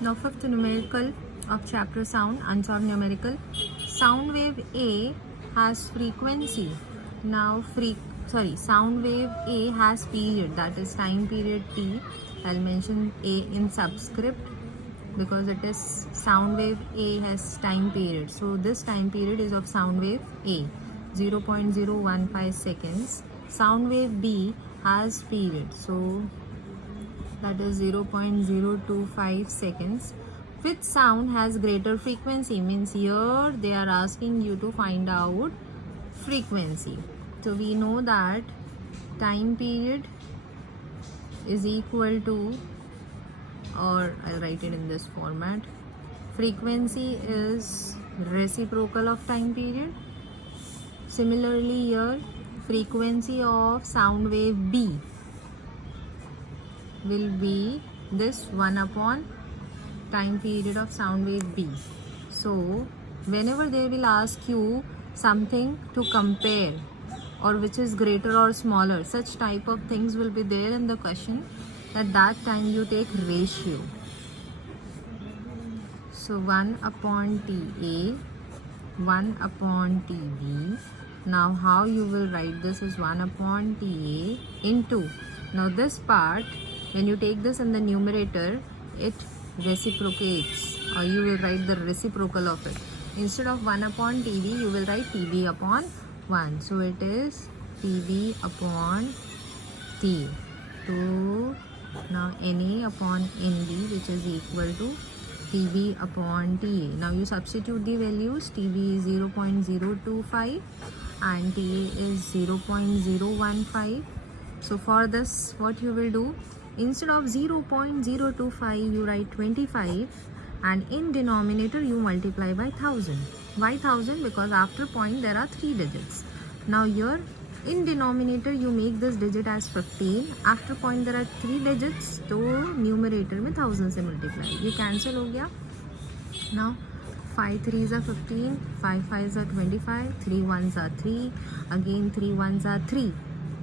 Now fifth numerical of chapter sound, unsolved numerical. Sound wave A has frequency. Now sound wave A has period, that is time period T. I'll mention A in subscript because it is sound wave A has time period. So this time period is of sound wave A, 0.015 seconds. Sound wave B has period, so that is 0.025 seconds. Which sound has greater frequency? Means here they are asking you to find out frequency. So we know that time period is equal to, or I'll write it in this format, frequency is reciprocal of time period. Similarly here, frequency of sound wave B will be this 1 upon time period of sound wave B. So whenever they will ask you something to compare or which is greater or smaller, such type of things will be there in the question. At that time you take ratio. So 1 upon TA, 1 upon TB. Now how you will write this is 1 upon TA into, now this part, when you take this in the numerator, it reciprocates, or you will write the reciprocal of it. Instead of 1 upon TB, you will write TB upon 1. So it is TB upon T. So now NA upon NB, which is equal to TB upon TA. Now you substitute the values. TB is 0.025 and TA is 0.015. So for this, what you will do, instead of 0.025 you write 25 and in denominator you multiply by 1000. Why 1000? Because after point there are 3 digits. Now here in denominator you make this digit as 15. After point there are 3 digits, so numerator में 1000 से multiply. ये cancel हो गया. Now 5 3s are 15, 5 5s are 25, 3 1s are 3, again 3 1s are 3.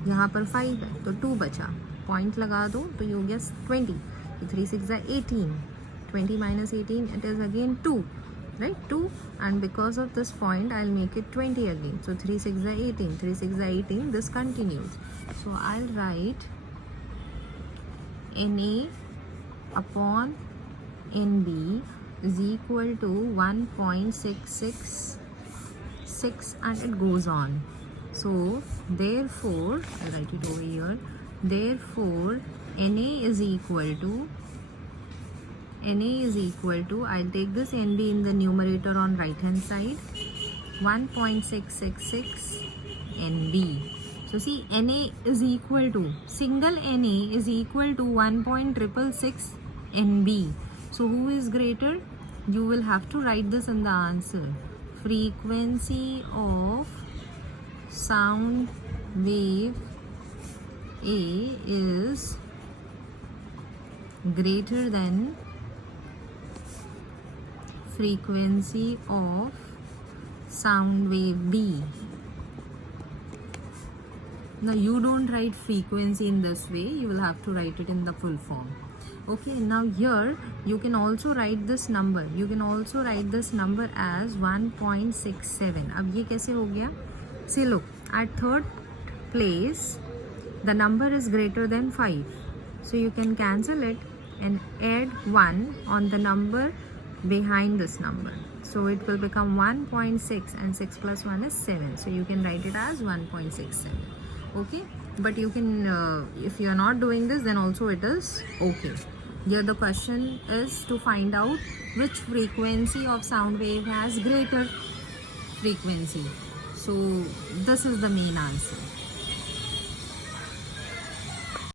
यहाँ पर 5 है तो 2 बचा, पॉइंट लगा दो तो ये हो गया 20. तो 3 6 are 18, 20 minus 18 it is again 2, right? 2, and because of this point I'll make it 20 again. So 3 6 are 18, 3 6 are 18, this continues. So I'll write NA upon NB is equal to 1.666 and it goes on. So therefore, I'll write it over here. Therefore, NA is equal to, I'll take this NB in the numerator on right hand side, 1.666 NB. So see, NA is equal to, single NA is equal to 1.666 NB. So who is greater? You will have to write this in the answer. Frequency of sound wave A is greater than frequency of sound wave B. Now you don't write frequency in this way, you will have to write it in the full form. Okay, now here you can also write this number. You can also write this number as 1.67. अब ये कैसे हो गया? See, look, at third place the number is greater than 5. So you can cancel it and add 1 on the number behind this number. So it will become 1.6 and 6 plus 1 is 7. So you can write it as 1.67. Okay, but you can, if you are not doing this, then also it is okay. Here the question is to find out which frequency of sound wave has greater frequency. So this is the main answer.